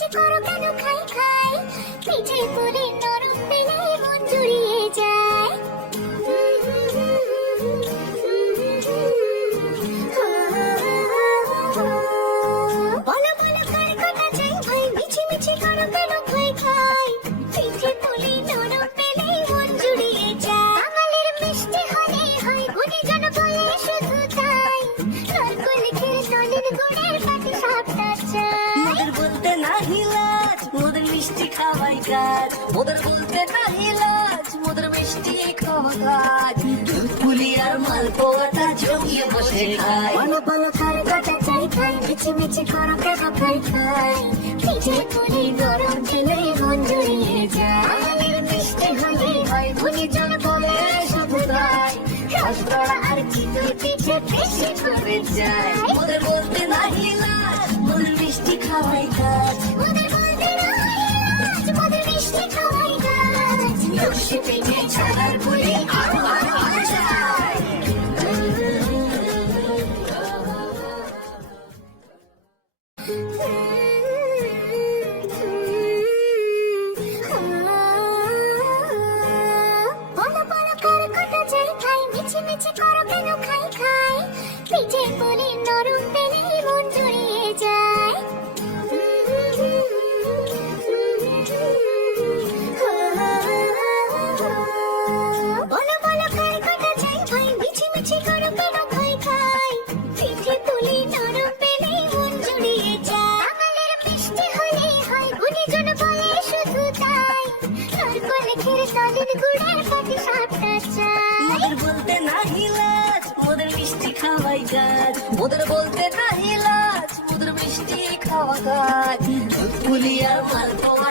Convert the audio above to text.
মিছি করো কেন খাই খাই পিঠে কাজ। মোদের বলতে নাহি লাজ মোদের মিষ্টি খাওয়া কাজ দুধ পুলি আর মালপোয়াটা জমিয়ে বসে খায়। বলো বলো কার কথা চাই খাই মিছি মিছি করো কেন খাই খাই। পিঠে পুলি গরম খেলে মন জুড়িয়ে যায়। বাঙালির মিষ্টি হলে হয় গুণী জন বলে শুধু তাই রসগোল্লা আর চিতই পিঠে বেশি করে যায়। মোদের বলতে নাহি লাজ মোদের মিষ্টি খাওয়াই কাজ। মোদের মোদের মিষ্টি খাওয়াই গাছ। লস্যি পিঠে ছানার পুলি মোদের বলতে নাহি লাজ মোদের মিষ্টি খাওয়াই কাজ। ওদের বলতে নাহি মোদের মিষ্টি খাওয়া কাজ। দুধ পুলি আর মালপোয়াটা